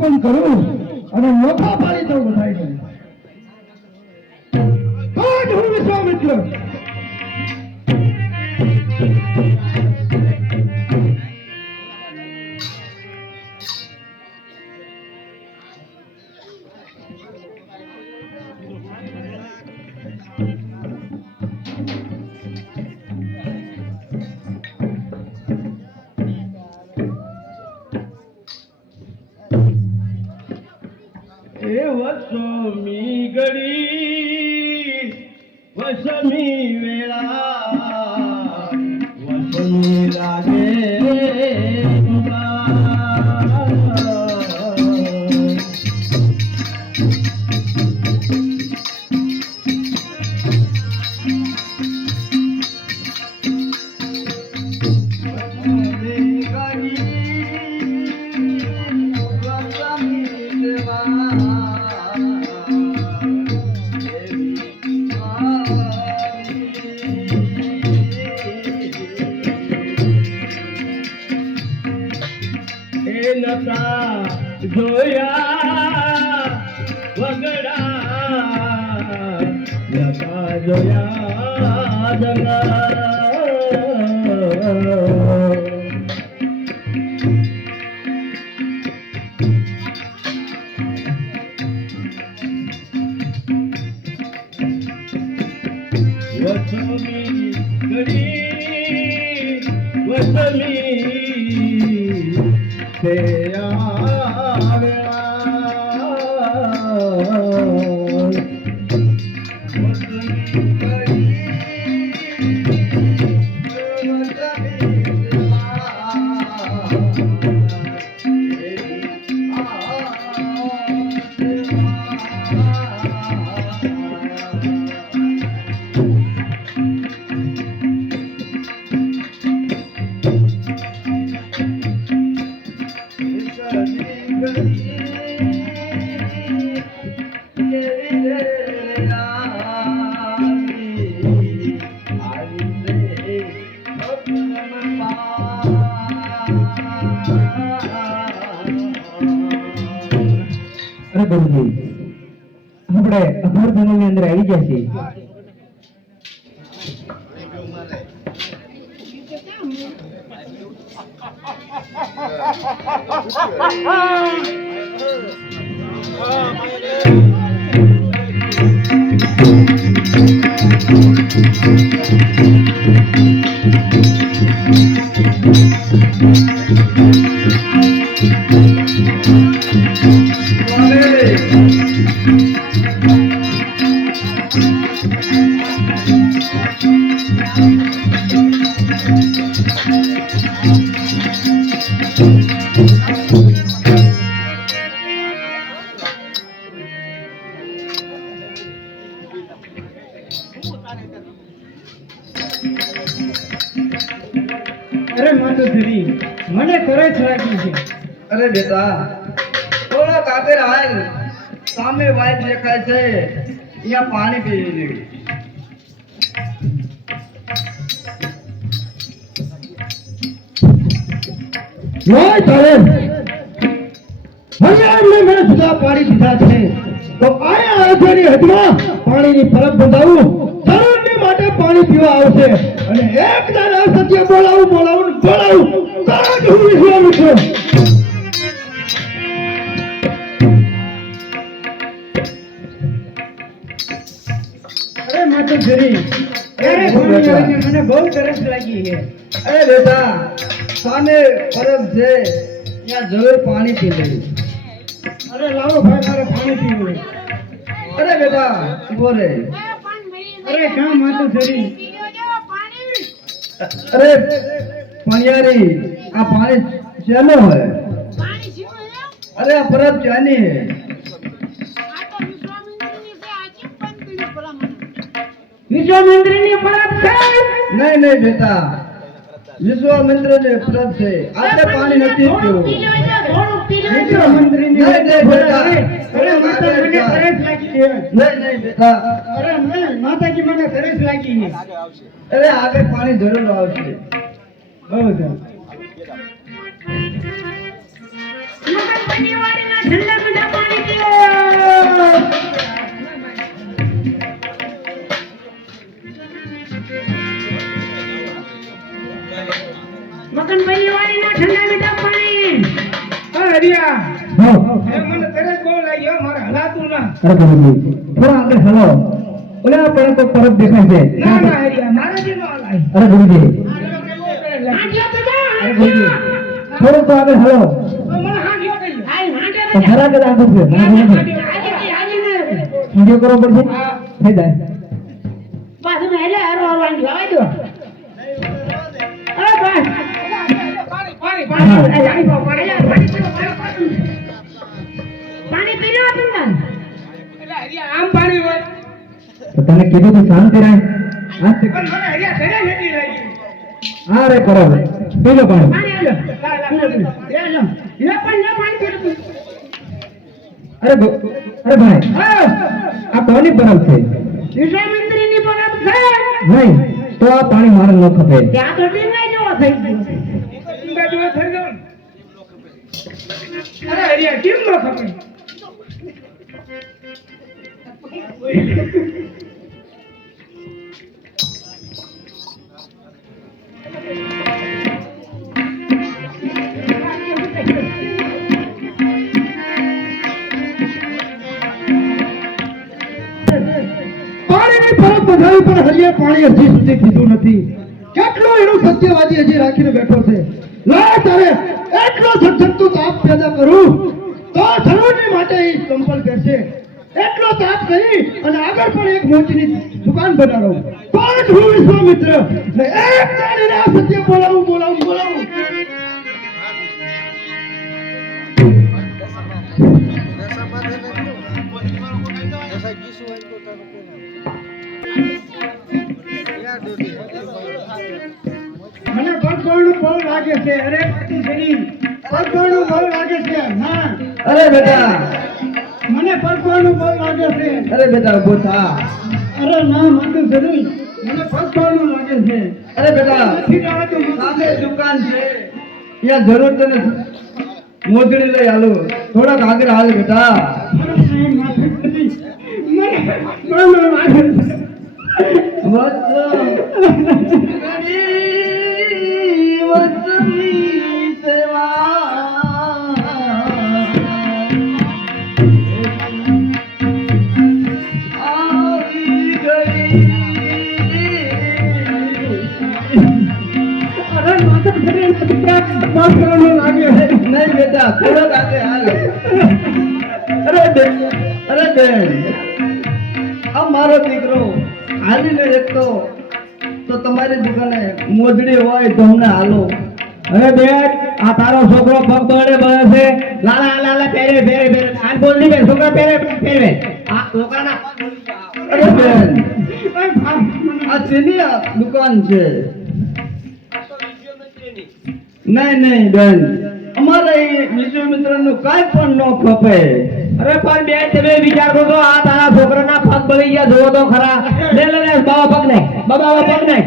પણ કરું અને મોટા પાડી તો વધાઈ દઉં. આજ હું વિશ્વામિત્ર વસમી ગડી વસમી વેળા વસમી લાગે જોયા વગડા લતા જોયા જગા વસમી ગડી વસમી છે આપણે અભર ધનની અંદર આવી ગયા છીએ. અરે માતુશ્રી, મને તરસ લાગી છે. અરે બેટા, થોડો કાતર હાલ, સામે વાઇફ દેખાય છે, અહીંયા પાણી પી લેવી. નહીં તારે હવે મને સુધા પાડી દીધા છે તો આયા અધેની હદમાં પાણીની પરબ બંધાવું, જરૂરની માટે પાણી પીવા આવશે અને એક દાડા સત્ય બોલાવું તારા જ હું વિશ્વામિત્ર. અરે માતુશ્રી, મને બહુ તરસ લાગી છે. અરે બેટા, સામે પરબ છે, ત્યાં જરૂર પાણી પી લેવી. અરે લાવો ભાઈ, મારે પાણી પીવું. અરે બેટા, ઉભો રે. અરે ક્યાં માતુશ્રી? અરે પણિયારી, આ પાણી શેનો હોય? અરે આ પરબ ચાની હે. વિશ્વામિત્રની પરબ છે? નહીં બેટા, વિશ્વામિત્રની પરબ છે. આજે પાણી નથી પીવું. વિશ્વામિત્રની નહીં બેટા, અરે માતા, મને તરસ લાગી છે. નહીં બેટા, અરે નહીં માતાજી, મને તરસ લાગી છે. અરે આગળ પાણી જરૂર આવશે. બહુ સરસ. હરિયા હા એ મને તરત બહુ લાગ્યો મારે હલાતું ના અરે ગુરુજી થોડા આગળ હાલો ઓલા પણ તો પરત દેખાય છે ના ના હરિયા મારાથી નો હલાય અરે ગુરુજી અરે ગુરુજી થોડું તો આગળ હાલો મને હાંડ્યો થઈ તો ખરા કદા આગળ છે વિડિયો કરવો પડશે થઈ જાય આમ પાણી હોય તો તને કીધું તો શાંતિ રહે આ તે- પણ મને હરિયા ઘરે લેતી લાગી આ રે કરો પીલો પાણી અરે અરે ભાઈ આ કોની પરબ છે નહીં તો આ પાણી મારે ન ખપે અરે હરિયા કેમ ન ખબર પાણીની પરબ બધાવી પણ હરિયે પાણી હજી સુધી પીધું નથી કેટલો એનું સત્યવાદી હજી રાખીને બેઠો છે લા તારે એટલો ઝગઝગતો તાપ પેદા કરું તો સરોવરની માટે એ સંપલ કરશે એટલો તાપ કરી અને આગળ પણ એક મોચીની દુકાન બનાવો પણ હું વિશ્વામિત્ર ને એક તારીને આ સત્ય બોલાવું મને પગપણું બહુ લાગે છે અરે શરીર પગપણું બહુ લાગે છે હા અરે બેટા મને પગપણું બહુ લાગે છે અરે બેટા ઉભો થા અરે ના માતું શરીર મને પગપણું લાગે છે અરે બેટા નથી જવાતું સામે દુકાન છે ત્યાં જરૂર તને મોજડી લઈ આલો થોડાક આગળ હાલ બેટા નહીં બેટા થોડાક આગળ હાલ અરે બેન આ મારો દીકરો હાલીને એકતો તો તમારી દુકાને મોજડી હોય તો અમને હાલો અરે બેટ આ તારો છોકરો પગ બળે બળે છે લાલા લાલા પહેરે આ બોલ ની બેન છોકરા પહેરે આ છોકરાના અરે બેન આ શેની આ દુકાન છે નહીં બેન અમારે વિશ્વામિત્ર નું કાંઈ પણ ન ખપે અરે પણ બે તમે વિચાર કરો આ તારા છોકરાના પગ બળી ગયા જોવો તો ખરા લે બાબા પગ નહીં બાબા પગ નહીં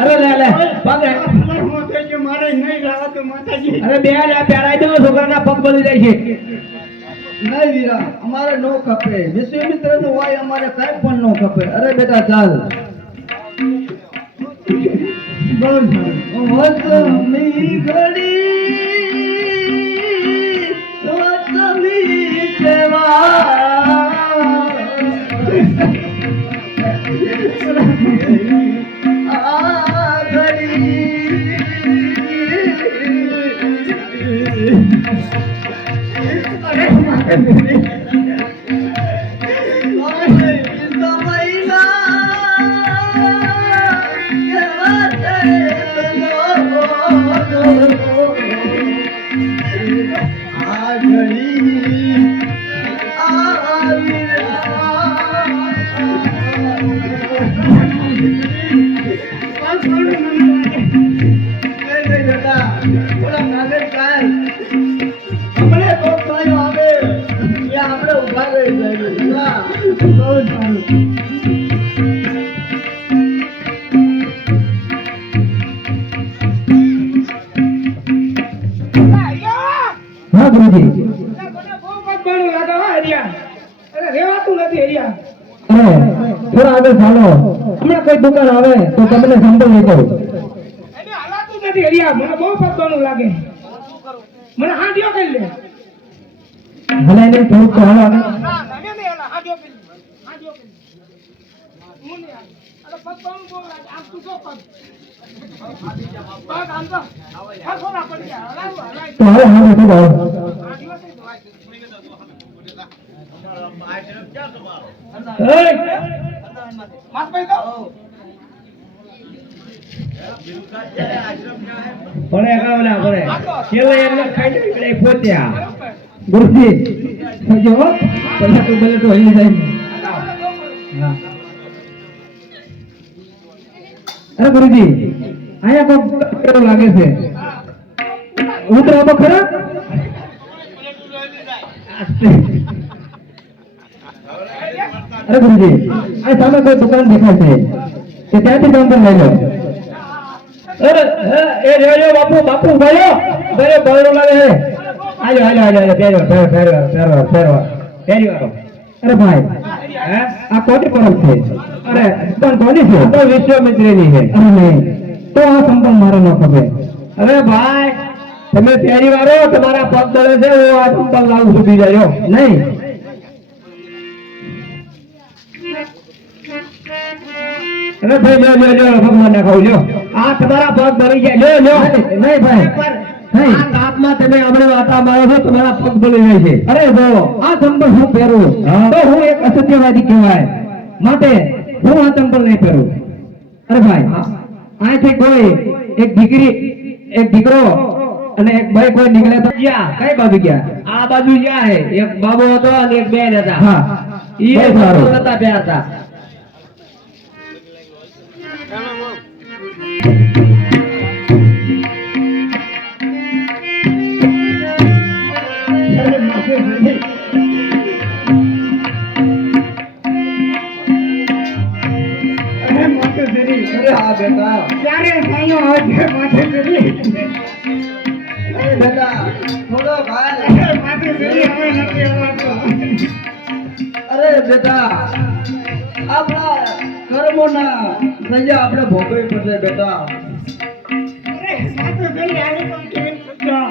અરે લે પગ નહીં મારે નહીં લાવતો માતાજી અરે બે પહેરાઈ દો છોકરાના પગ બળી જાય છે નહીં વીરા અમારે નો ખપે વિશ્વામિત્ર નું હોય અમારે કાંઈ પણ નો ખપે અરે બેટા ચાલ બહુ સારું વતની ઘડી વતની સેવા આ ઘડી હા ગુરુજી અરે થોડા આગળ ચાલો હમણાં કોઈ દુકાન આવે તો તમને સંભળ નહીં કરું મને બહુ પગવાનું લાગે મને હાંડિયો કરી લે. ભલે નહીં થોડુંક તો હાલો આગળ. ના ના ને એલા હાંડિયો કરી લે. હાંડિયો કરી લે. હું નહીં આવે. અરે પગ પાઉં બોલ આમ તું જો પગ. પગ આમ તો. આ સોના પડી ગયા. તો હવે હાલો તો હાલો. હાંડિયો થઈ ગયો. માસભાઈ તો પડે કાવલા પડે કેલે એટલે ખાઈ એટલે પોત્યા ગુરુજી સજો પહેલા તો બોલે તો હલી જાય હા અરે ગુરુજી આયા કોક કેવો લાગે છે ઉતરા તો ખરા અરે ગુરુજી આ સામે કોઈ દુકાન દેખાય છે કે ત્યાંથી કામ પર લઈ લો અરે એ રેજો બાપુ બાપુ ભાઈઓ ભાઈઓ બળો લાગે છે આજો આજો આજો પેરો પેરો પેરો પેરો પેરો પેરો અરે ભાઈ હે આ કોટી પરબ છે અરે પણ કોની છે તો વિશ્વામિત્રની છે અરે નહીં તો આ સંપર્ક મારો ન ખબર અરે ભાઈ તમે પહેરી વારો તમારા પગ દળે છે હું આ સંપર્ક લાવું સુધી જાયો નહીં અરે ભાઈ લ્યો લ્યો લ્યો ભગવાન ના ખાવ લ્યો આ તમારા પગ બળી ગયા લ્યો લ્યો નહીં ભાઈ આ તાપમાં તમે હમણાં વાતા મારો છો તમારા પગ બળી જાય છે અરે જો આ ચંપલ હું પહેરું તો હું એક અસત્યવાદી કહેવાય માટે હું આ ચંપલ નહીં પહેરું અરે ભાઈ અહીંથી કોઈ એક દીકરો અને એક ભાઈ કોઈ નીકળે તો ગયા કઈ બાજુ ગયા આ બાજુ ગયા હે એક બાબો હતો અને એક બેન હતા હા ઈ સારું હતા બે હતા ત્યારે ભાઈઓ આજે માથે કરી બેટા થોડો ભાઈ માથે કરી હવે નથી આવતો. અરે બેટા આપણા કર્મોના સજા આપણે ભોગવવી પડશે બેટા અરે માથે કરી આવે તો કેમ સજા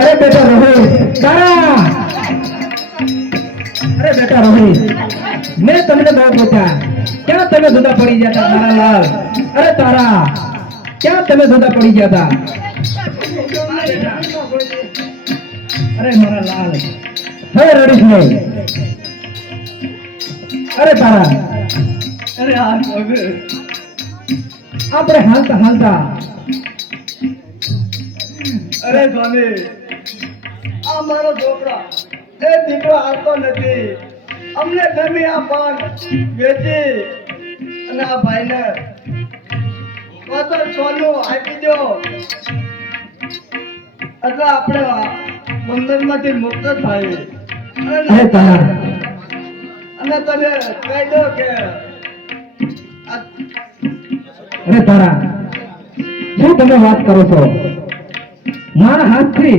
અરે બેટા રોહિત તારા અરે બેટા રોહિત મેં તમને બહુ પૂછ્યા ક્યાં તમે જુદા પડી ગયા હતા તારા લાલ અરે તારા ક્યાં તમે જુદા પડી ગયા હતા અરે મારા લાલ હવે રડીશ નહીં અરે તારા અરે આ હવે આપણે હાલતા હાલતા અરે સ્વામી આ મારો છોકરા એ દીકરો આવતો નથી અમને તમે આ પાન વેચી અને આ ભાઈને તો સોનું આપી દો એટલે આપણે બંધનમાંથી મુક્ત થાય અરે તારા અને તમે કહી દો કે અરે તારા શું તમે વાત કરો છો મારા હાથથી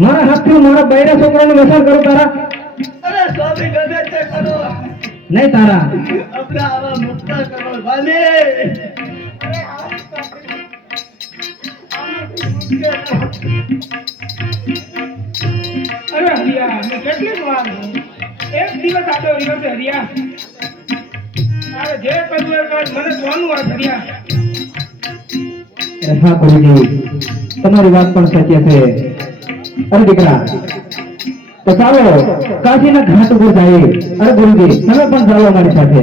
મારા બૈરા છોકરાનું વ્યસન કરો તારા અરે સ્વામી ગમે તે કરો નહીં તારા આપણે આવા મુક્ત કરો સ્વામી અરે હરિયા મેં કેટલીક વાર એક દિવસ આટો રહ્યો છે હરિયા તારે જે કરવું એ કર મને જોવાનું આ હરિયા અરે હા ગુરુજી તમારી વાત પણ સત્ય છે અરે દીકરા તો ચાલો કાશીના ઘાટ ઉપર જઈએ અરે ગુરુજી તમે પણ ચાલો મારી સાથે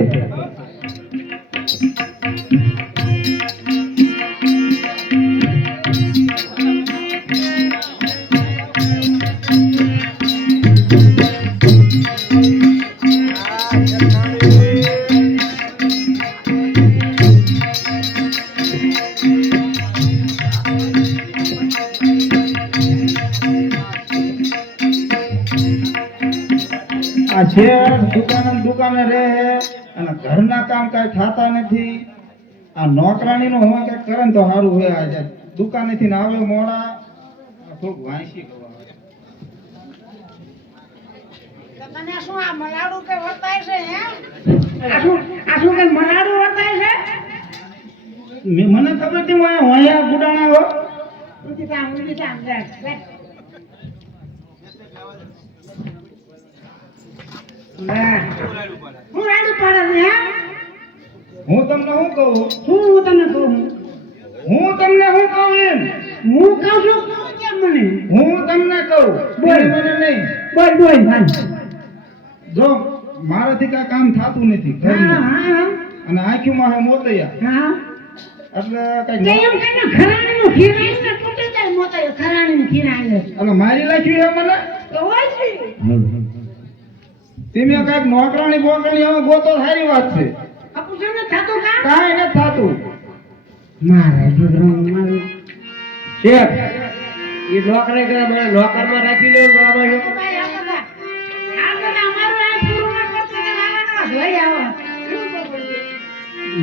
શેઠ દુકાને રહે અને ઘરના કામ કાંઈ થતા નથી. આ નોકરાણીનો હોય કે કરે ને તો સારું હોય. આજે દુકાનેથી ને આવે મોડા થોડુંક વાંચી કરવા. તને શું આ મલાડું કે વર્તાય છે હે આ શું કે મનાડું વર્તાય છે? મને ખબર હતી હું અહીંયા ગુડાણા હો. ઊંધી કામ લે. હું રાડું પાડે છે હે હું તમને શું કહું? શું હું તને કહું હું તમને શું કહું એમ? હું કહું છું તું કેમ મને હું તમને કહું બોલ. મને નહીં. બોલ ભાઈ જો મારાથી કાંઈ કામ થતું નથી હા ઘરનું. હા અને આંખીમાં હે મોતૈયા હા એટલે તે કઈ એમ કહીને ખરાણીનું ખીરાઈ ને તૂટી જાય મોતાય ખરાણીનું ખીરાઈ એટલે મારી લાખ્યું હે મને. તો હોય છે તમે કઈક નોકરાણી બોકરાણી હવે ગોતો સારી વાત છે. આપું છે ને થતું કામ કાંઈ નથી થતું. મારે દીકરો મારું શેઠ એ નોકરી કરે મને નોકરમાં રાખી લે બરાબર છે. ભાઈ આ બધા અમારું આ પૂરું ન કરતું કે નાના ધોઈ આવો શું કરવું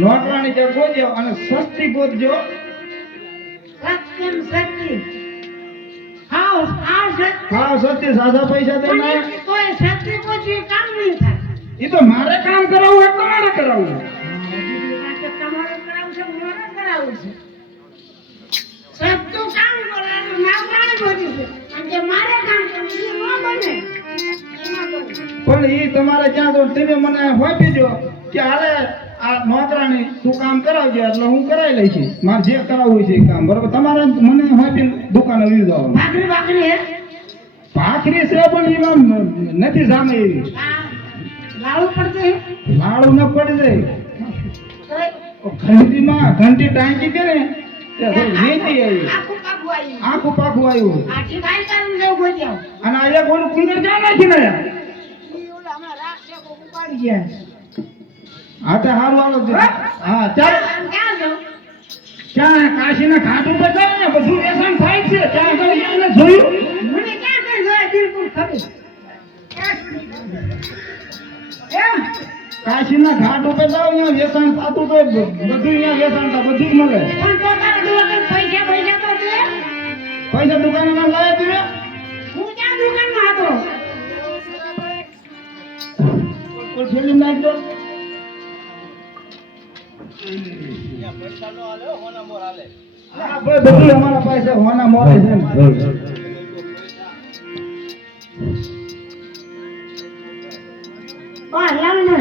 નોકરાણી જે ગોતજો અને સસ્તી ગોતજો. સત્યમ સત્ય હાઉસ સત્ય હા સસ્તી સાદા પૈસા દે ને. કોઈ સત્ય કોઈ કામ નહીં થાય એ તો મારે કામ કરાવવું હોય તમારે કરાવવું. તમારે કરાવું છે મારે કરાવું છે સત્ય કામ કરવાનું ના કામ બધું છે અને જે મારે કામ કરવું એ ન બને એમાં બને પણ એ તમારે ક્યાં તો તમે મને હોપી દો કે હાલે આ નોકરાણી તું કામ કરાવજે એટલે હું કરાવી લઈશ. મારે જે કરાવવું છે એ કામ બરોબર. તમારે મને હોપીને દુકાને લઈ જવાનું. ભાખરી હે ભાખરી છે પણ એમાં નથી જામે એવી. લાડુ પડશે લાડુ ન પડી જાય. તો ઘંટીમાં ઘંટી ટાંકી કે ને તે થોડી વેચી આવી. આખું પાકું આવ્યું આખું પાકું આવ્યું. આથી કાંઈ કામ લેવું ગોત્યો અને આ એક ઓલું કુંદર ક્યાં નાખી ને ઈ ઓલા હમણાં રાખશે કોક ઉપાડી ગયા હા તો સારું હાલો છે. હા ચાલ આમ ક્યાં જાઉં ક્યાં કાશીના ઘાટ ઉપર જાવ ને બધું વેચાણ થાય છે. ત્યાં તો એને જોયું. મને ક્યાં કઈ જોયા બિલકુલ ખબર કાશીના ઘાટ ઉપર જાવ ત્યાં વેચાણ થતું તો બધું ત્યાં વેચાણ થાય બધું મળે. પણ પોતાના દુકાન પૈસા તો દે પૈસા દુકાનમાં લાવે તું હું ક્યાં દુકાનમાં હતો કોઈ ફેરી નાખજો. હા ભાઈ બધું અમારા પાસે હોના મોરે છે ને. બા લાવ ને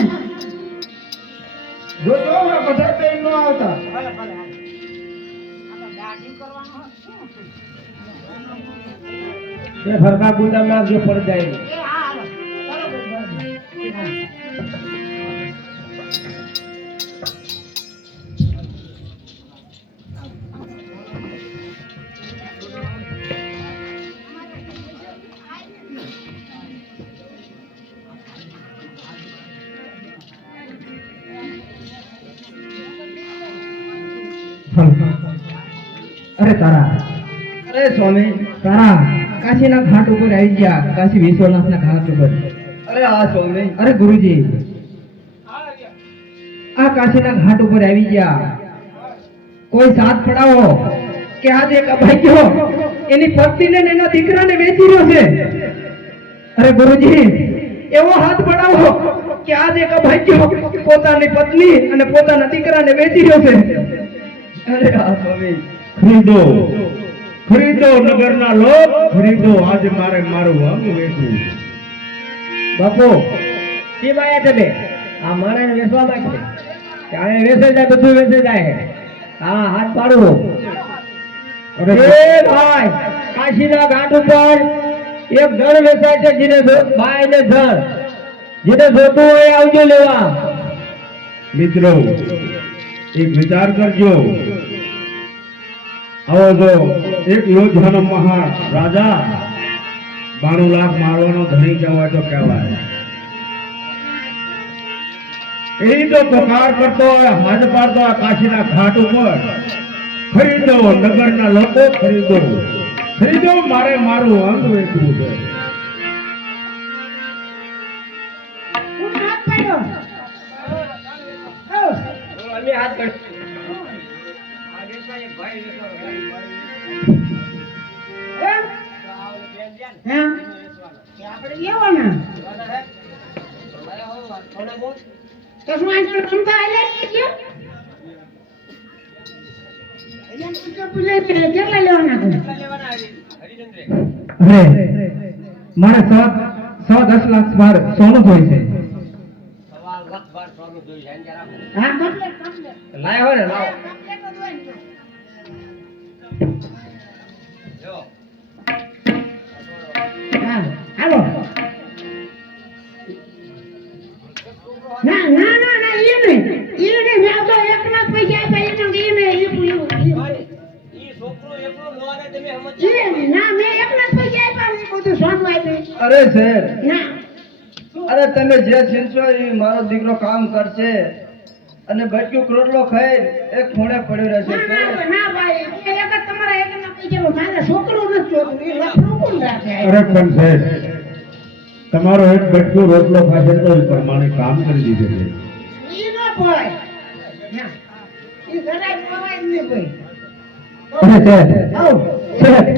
જો જો હમણાં બધા ટ્રેન નો આવતા. ભલે ભલે આ તો દાઢી કરવાનો શું એ ફરકા ગુંડામાં જો પડ જાય એ હા હાલો બરોબર અરે તારા અરે સ્વામી તારા કાશીના ઘાટ ઉપર આવી ગયા. કાશી વિશ્વનાથના ઘાટ ઉપર. અરે આ સ્વામી અરે ગુરુજી આ કાશીના ઘાટ ઉપર આવી ગયા. કોઈ સાથ પડાવો કે આજે એક અભાગ્યો એની પત્નીને ને એના દીકરાને વેચી રહ્યો છે. અરે ગુરુજી એવો હાથ પડાવો કે આજે એક અભાગ્યો પોતાની પત્ની અને પોતાના દીકરાને વેચી રહ્યો છે. અરે આ સ્વામી ખરીદો ખરીદો નગરના લોક ખરીદો આજે મારે મારું અંગ વેચવું. બાપુ કી માયા તમે આ માણસને વેચવા માંગે છે આ વેચે જાય બધું વેચે જાય. હા હાથ પાડો. એ ભાઈ કાશીના ઘાટ ઉપર એક ધણ વેચાય છે જેને બાય ને ધણ જેને જોતું હોય આવજો લેવા. મિત્રો એક વિચાર કરજો. આવો જો એક યોદ્ધાનો મહાન રાજા 92 લાખ મારવાનો ધણી કહેવાય તો કહેવાય. એ તો પકાર કરતો હોય હાથ પાડતો હોય કાશીના ઘાટ ઉપર. ખરીદો નગરના લોકો ખરીદો ખરીદો મારે મારું અંગ વેચવું છે. અમે હાથ કર એમ? હા? કે આપણે લેવાના. તો શું આ રમતા આલ્યા છે કે? અહીંયા પૂછો પૂછે કેટલા લેવાના છે? અરે મારે 10 લાખ વાર સોનું જોઈ છે. હા કમ્પ્લેટ લાય હો ને લાવો કમ્પ્લેટ જ હોય ને. હા હાલો. ના ના ના ના એ નહીં મેં તો એકના જ પૈસા આપ્યા એને એ નહીં ના મેં એકના જ પૈસા આપ્યા એ બધું સોનું આપ્યું અરે શેર ના અરે તમે જે છીનશો એ મારો દીકરો કામ કરશે અને બટક્યું રોટલો ખાઈ એક ખૂણે પડ્યો રહેશે ના ભાઈ એ એક જ તમારા એકના પૈસાનો મારા છોકરો નથી જોતું એ લફડું કોણ રાખે અરે પણ સાહેબ તમારો એક બટકું રોટલો ખાશે તો એ પ્રમાણે કામ કરી દીધું છે ઈ ન પડાય ના ઈ જરાય પડાય જ નહીં ભાઈ અરે શેઠ, શેઠ,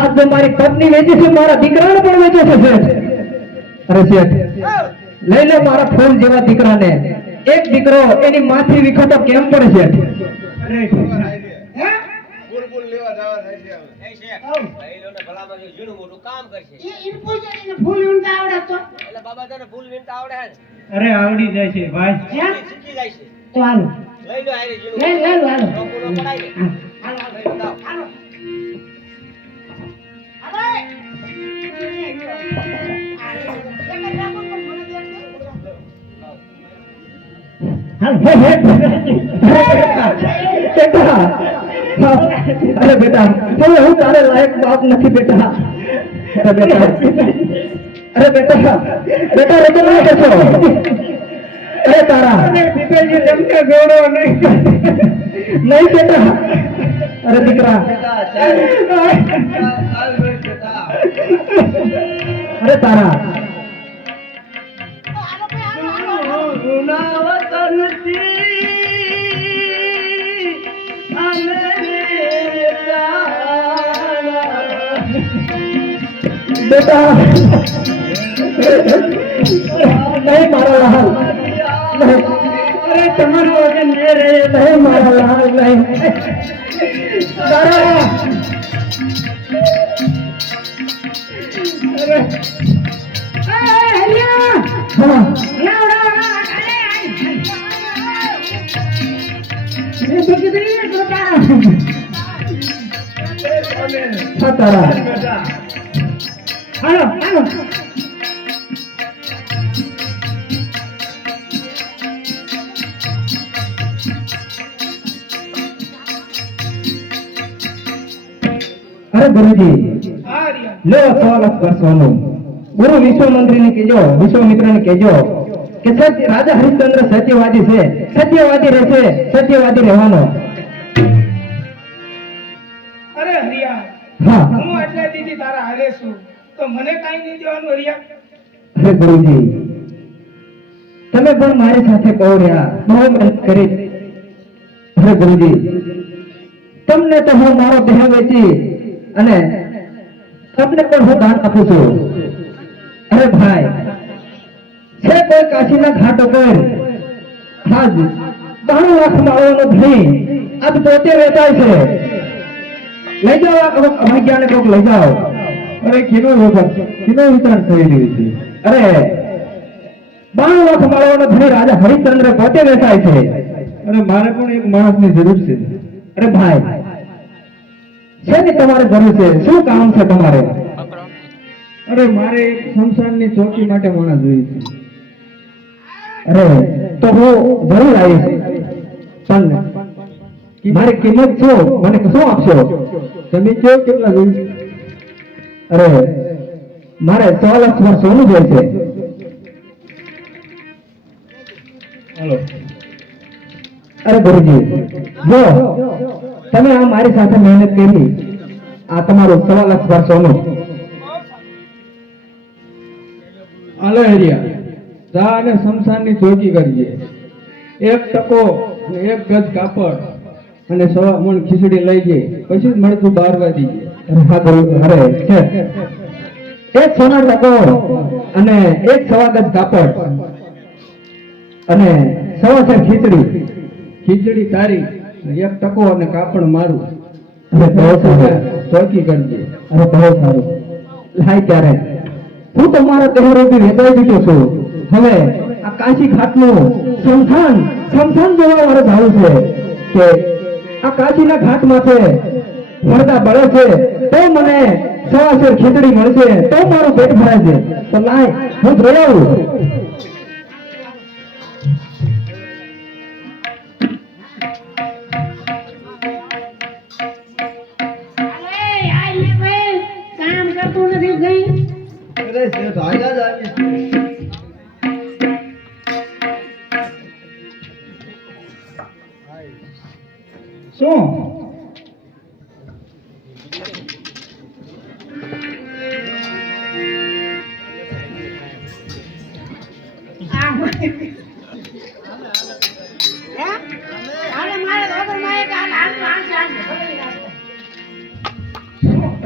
આ તો મારી પત્ની વેચી છે, મારા દીકરાને પણ વેચે છે શેઠ. અરે શેઠ, લઈ લે મારા ફૂલ જેવા દીકરાને. એક દીકરો એની માથી વિખોટો કેમ પડે શેઠ? હે ઈ ઇન્પોઝિશન ફૂલ ઊંડા આવડે તો અરે આવડી જાય છે ભાઈ હે તો હાલો લે હાલો હાલો અરે બેટા, હવે હું તારે લાયક બાપ નથી બેટા. અરે બેટા, અરે બેટા, બેટા રડો નહીં કરશો. અરે તારા પિતાજી તમને જોડો નહીં નહીં બેટા. અરે દીકરા, અરે તારા બેટા નહીં મારા લાલ, અરે તમારો વગર નહીં રે, નહીં મારા લાલ, નહીં તારા હરિયા હા હા તારા હાલો હાલો અરે ગુરુજી આ રહ્યા લો 100 લાખ પર સોનું. ગુરુ વિશ્વમંત્રીને કહેજો, વિશ્વામિત્રને કહેજો કે સત્ય રાજા હરિશ્ચંદ્ર સત્યવાદી છે, સત્યવાદી રહેશે, સત્યવાદી રહેવાનો. અરે હરિયા હા હું આટલા દીદી તારા હારે છું તો મને કાઈ નહીં દેવાનું હરિયા અરે ગુરુજી, તમે પણ મારી સાથે કહો રહ્યા, બહુ મહેનત કરી. અરે ગુરુજી, તમને તો હું મારો દેહ વેચી અને તમને પણ હું દાન આપું છું. અરે ભાઈ, છે કોઈ કાશીના ઘાટ ઉપર આજ 92 લાખ માળવાનો ધણી આજ પોતે વેચાય છે. લઈ જાઓ આ અભાગ્યાને કોક લઈ જાઓ. અરે કેનો વખત કેનો વિચાર થઈ રહ્યો છે અરે 92 લાખ માળવાનો ધણી રાજા હરિશ્ચંદ્ર પોતે વેચાય છે. અરે મારે પણ એક માણસની જરૂર છે અરે ભાઈ, શેની તમારે જરૂર છે? શું કામ છે તમારે? અરે મારે એક સંસારની ચોકી માટે માણસ જોઈએ છે અરે તો હું જરૂર આવીશ, પણ મારી કિંમત શું, મને શું આપશો? તમે કયો કેટલા જોઈએ? અરે મારે 100 લાખ પર સોનું જોઈએ છે. હાલો અરે ગુરુજી, જો તમે આ મારી સાથે મહેનત કરી, આ તમારું 100 લાખ પર સોનું. હાલો એરિયા જા અને શમશાનની ચોકી કરીએ. 1 ટકો અને 1 ગજ કાપડ અને 1.25 મણ ખીચડી લઈ જઈ પછી જ મળતું 12 વાગી અરે છે 1 સોના ટકો અને 1 સવા ગજ કાપડ અને 1.25 સેર ખીચડી તારી 1 ટકો અને કાપડ મારું અને બહુ સારું ચોકી કરજે અરે બહુ સારું લાય ત્યારે હું તમારા તહેવારોથી વેચાઈ દીધો છું હવે આ કાશી ઘાટનું સમથાન જોવા મારે જાવું છે કે આ કાશીના ઘાટ માથે વરદા બળે છે તો મને 1.25 સેર ખીચડી મળશે તો મારું પેટ ભરાય છે તો લાય હું જોઈ આવું કામ કરતું નથી ગઈ અરે શેઠ આજા જ આવી છે. શું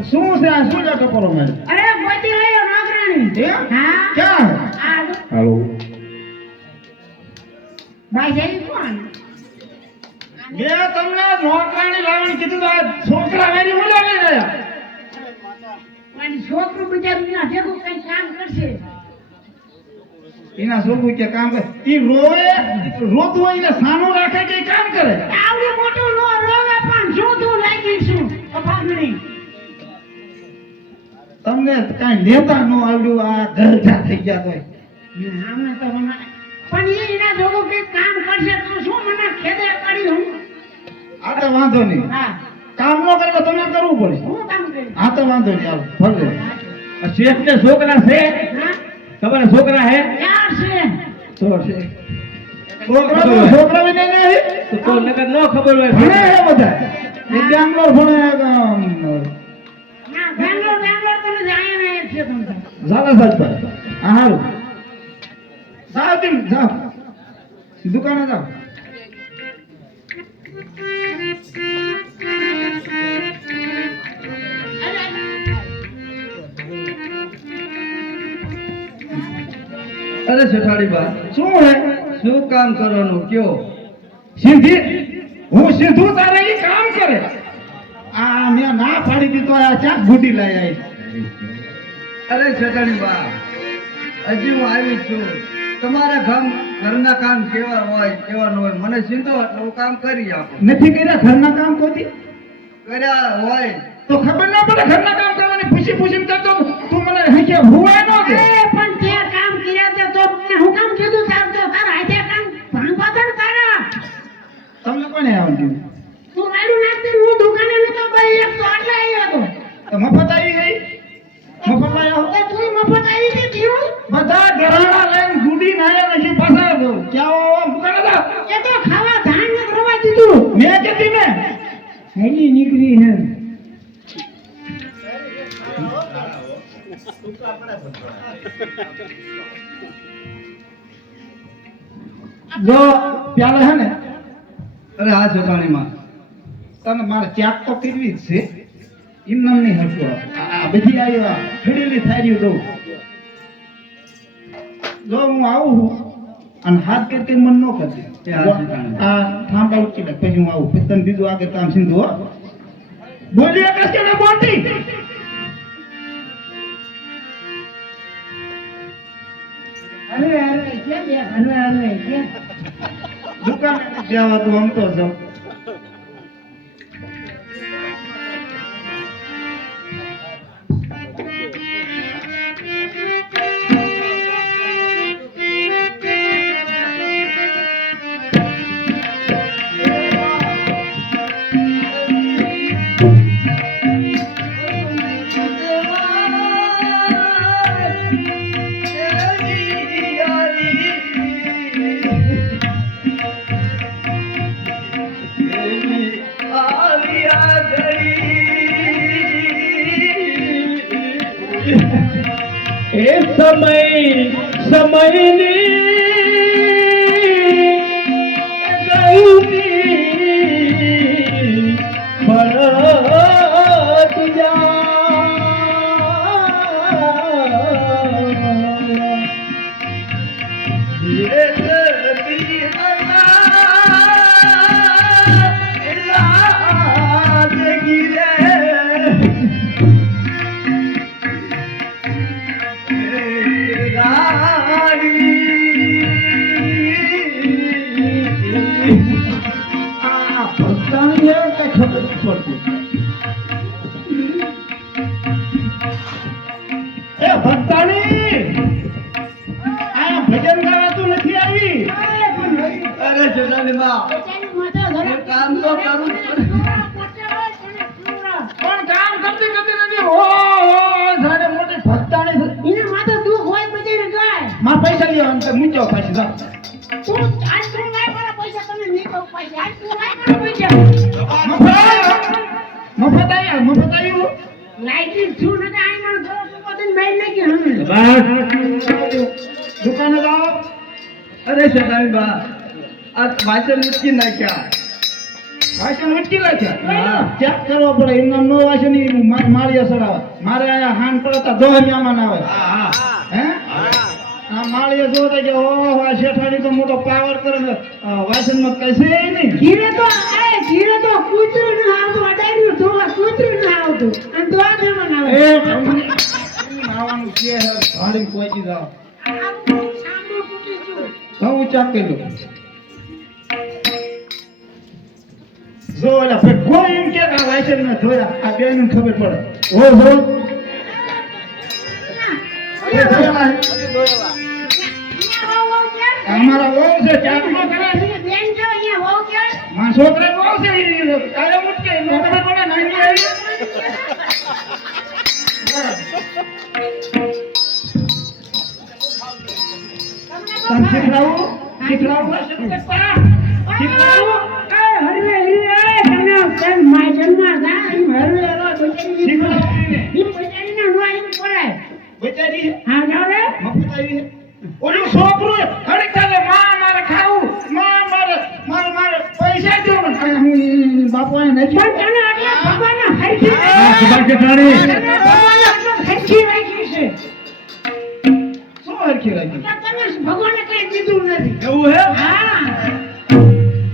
શું છે આ શું છે ટકોરો મેં અરે ગોતી લયો નોકરાણી હા ક્યાં આ હાલો ભાઈ જઈ કોણ મેં તમને નોકરાણી લાવવાની કીધું તો આ છોકરા વેરી બોલાવી રહ્યા પણ છોકરું બિચારું ના ભેગું કઈ કામ કરશે એના છોકરું કે કામ કરે ઈ રોતું હોય ને સાનું રાખે કે ઈ કામ કરે આવડું મોટું નો રોવે પણ શું તું લાગી છું અભાગણી તમને કાંઈ લેતા ન આવડ્યું આ ગરજા થઈ ગયા તોય આમને તો મને પણ એ એના જોગું કઈ કામ કરશે તો શું મને ખેદે કરી હું આ તો વાંધો નહીં હા કામ ન કરે તો તમે કરવું પડે હું કામ કરી આ તો વાંધો નહીં આવો ભલે શેઠ ને છોકરા છે હા તમારા છોકરા હે ચાર છે તો છે છોકરા વિને નહીં તો નકર ન ખબર હોય ભણે હે બધા એક બેંગ્લોર ભણે ના બેંગ્લોર તમે જાય ને છે પણ ઝાલા સાહેબ આ હારું જાઓ તમે જાઓ દુકાને જાઓ અરે શેઠાડી બા શું હે શું કામ કરવાનું કયો સીધી હું સીધું તારે ઈ કામ કરે આ મેં ના પાડી દીધો આ ચાક ગુડી લઈ આવી અરે શેઠાડી બા હજી હું આવી જ છું તમારા ઘરના કામ કેવા હોય કેવા ન હોય મને ચિંતો એટલે હું કામ કરી આપું નથી કર્યા ઘરના કામ કોઈ કર્યા હોય તો ખબર ના પડે ઘરના કામ કરવાની પૂછીને કરતો તું મને હકે હુવાય ન દે એ પણ તે કામ કર્યા તે તો મને હું કામ કીધું તાર હાથે કામ ભાંગવાદન તારા તમને કોને આવડ્યું તું રાડું નાખતી હું દુકાને નતો ભાઈ એક તો આટલા આવ્યો તો મફત આવી ગઈ મફત લાયો તો તું મફત આવી હતી થયું બધા ઘરાણા લઈને ગુડી નાયા નથી પાછા ક્યાં દુકાને જાઓ એ તો ખાવા ધાન ને રવા દીધું મેં કીધી ને હેલી નીકળી હે જો પ્યાલે હે ને અરે હા શેઠાણીમાં તને મારે ચાક તો કરવી જ છે એમ નહીં હરકો આ બધી આવ્યો ખડેલી થાર્યું દઉં જો હું આવું છું અને હાથ કે મન ન કરતી એ હા શેઠાણી. આ થાંભા ઉચકી નાખ પછી હું આવું પછી તને બીજું આગળ કામ સીધું હો બોલી આકાશ કે બોલતી અરે કે બે અરે કે દુકાને જવા તું આમ તો જાઉં એ સમયની પડતું. એ ભક્તાણી, આ ભજન ગાવાતું નથી આવી. અરે જેઠાણી બા બેચારી માથા ધરે. એક કામ તો કરું જ પડે. પણ કામ કરતી નથી. ઓ જાણે મોટી ભક્તાણી છે. એને માથે દુઃખ હોય બધાને ગાય. મારા પૈસા લ્યો અને મૂક્યો પાછી જાઓ. તું આજ તું લાય મારા પૈસા તને નહીં કહું પૈસા. આજ તું લાય મારા પૈસા. મફત આવ્યું. લાઈટી છું ને તો આઈ મારો ઘર બધાને મારી નાખી હમે. દુકાને જાઓ. અરે જેઠાણી બા આ વાંચન મૂકી નાખ્યા. વાસણ ઉટકી નાખ્યા. હા. ચેક કરવો પડે. એમના નો વાસણ ઈ માળીએ સડાવે. મારે આયા હાન પડતા દોહ મ્યામાં ના આવે. હે આ માળીએ જોતા કે ઓહો આ શેઠાણી તો મોટો પાવર કરે ને વાસણમાં કઈ છે નહીં. ઘીરે તો કૂતરું ન આવતું અડાડ્યું ધોવા કૂતરું ન આવતું અને ધોવા જમણ આવે. એ નાવાનું છે ભાડી પહોંચી જાવ. આવું સાંભળો તૂટી ગયું. હું ચેક કરી લઉં. જો ઓલા ભાઈ કોઈ એમ કે આ વાસણ માં ધોયા આ બેન ખબર પડે. હો એ ધોયા અહીંયા વહુ છે? અમારા વહુ છે ચેક ન કરે. અહીંયા બેન છે, અહીંયા વહુ છે? મારા છોકરા બહુ છે કાયમ ઉઠકે નો ખબર પડે નહીં આવી. તને શીખડાવું. એ હરવે હરવે એ તમે કેમ માય જન્મા જા એમ હરવે હરવે બચારી શીખડાવું ને. ઈ બચારીને નો આઈ પડાય. બચારી હા જાવ રે. મફત આવી છે. ઓલું છોકરું ખડી ચાલે માં મારે ખાવું માં મારે પૈસા દો મને. હું બાપુને નથી. પણ તને આટલા ભગવાનના હરખી જેઠાણી તને ભગવાનના આટલો હરખી રાખી છે. શું હરખી રાખી? એટલે તમે ભગવાને કઈ દીધું નથી. એવું હે હા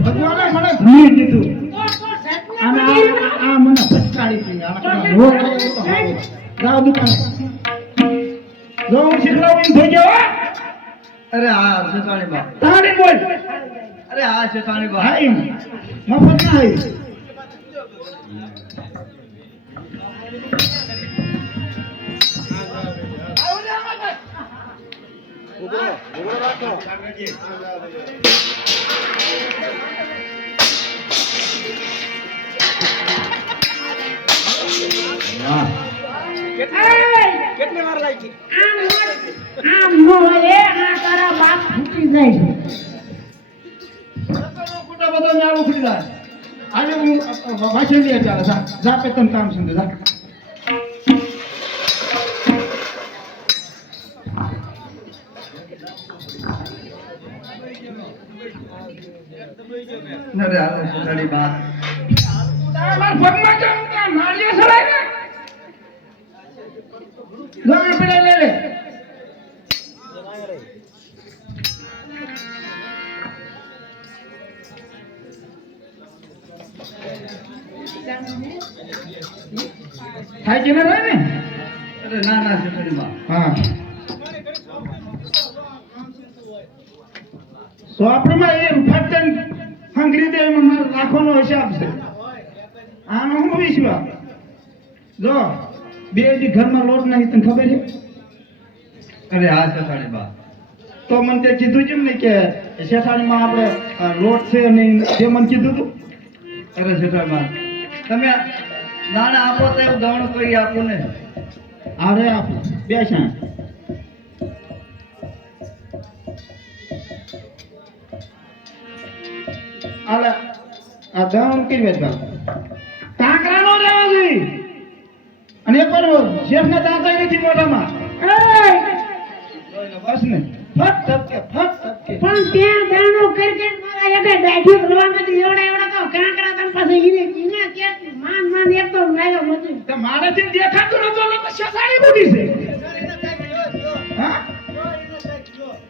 ભગવાને મને ધણી દીધું. તો સપના અને બધી આ મને ભટકાડી હતી. આના રોગ આવ્યો તો હારો. જાઓ દુકાને. જો હું શીખડાવું થઈ ગયો. અરે હા જેઠાણી બા તાળી બોલ. અરે હા જેઠાણી બા હા એમ મફત ના આવી. કેટલી વાર લાગી? આમ નો એ આ તારા બાપ ફૂટી જાય છે. ખોટા બધા ન્યારો ઉખડી જાય. આજે હું વાસણ લઈ ચાલે. જા પે તને કામ સમજે જા. અરે હા જેઠાણી બા તારા ભગવાન તો મારીએ સડાય ને. જા પેલા લે લે. થાય છે ને ભાઈ ને. અરે ના ના જેઠાણી બા હા સોપડમાં એ ફટન હંગરી દે એમાં મારો લાખોનો હિસાબ છે. આનો હું વિશ્વાસ. જો બે દી ઘરમાં લોટ નહીં તને ખબર છે. અરે હા જેઠાણી બા તો મને તે કીધું છે ને કે શેઠાણીમાં આપણે લોટ છે નહીં તે મને કીધું તું. અરે જેઠાણી બા તમે નાણા આપો તો એવું દાણું કરી આપો ને અરે આપ બેસા. આલે આ દાણ કેવી વાત કાંકરાનો લેવા જોઈએ. અને એક વાર શેઠના દાંતા નથી મોઢામાં. બસ ને ફટ ધબકે ફટ ધબકે. પણ ત્યાં દાણો કરી મારા એક દાઢી કરવામાંથી એવડા તો કાંકરા તમ પાસે ઈને કે માન એક તો લાયો નથી. તે મારાથી દેખાતું નતો એટલે તો શેઠાણી બુડી છે. હા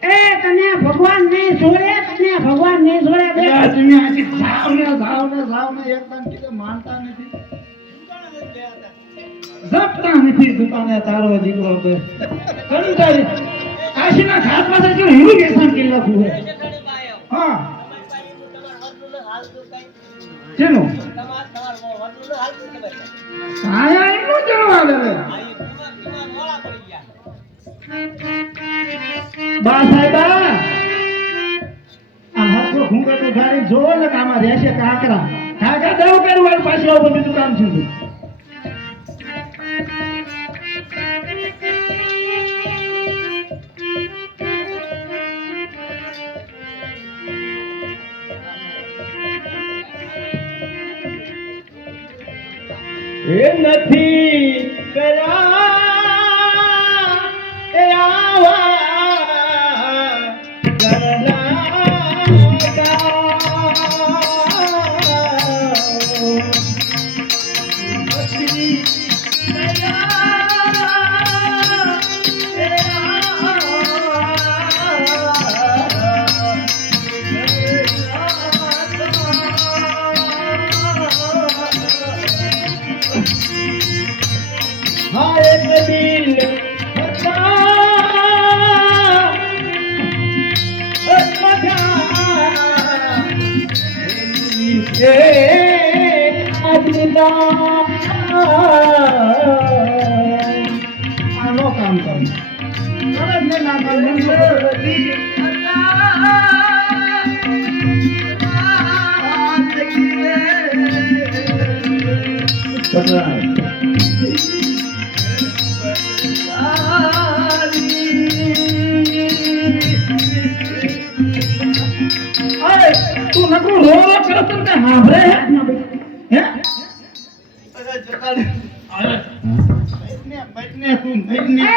એ તને ભગવાન નહીં છોડે બે યાર તમે આજી જાવ ને એકદમ કીધે માનતા નથી. જપતા નથી દુકાને તારો દીકરો તો કંટાળી કાશીના ઘાટ પાસે જો હીરું બેસાન કરી નાખું હે. હા શેનું તમાર વાતું ન હાલતું કે ભાઈ આયા એટલું જણવા દે મોળા પડી ગયા બા સાહેબા આ હરકો ઘૂંઘટ ઉઠાડી જોવો ને કે આમાં રહેશે કાંકરા કાંકરા દેવું કર્યું પાછું આવું બીજું કામ છે એ નથી કર્યા એ આવા હા એક દિલ આનો કામ કરું કરે ને ના કામ અરે તું નકરું રો રો કરો તો તે સાંભળે હે બચને તું બચને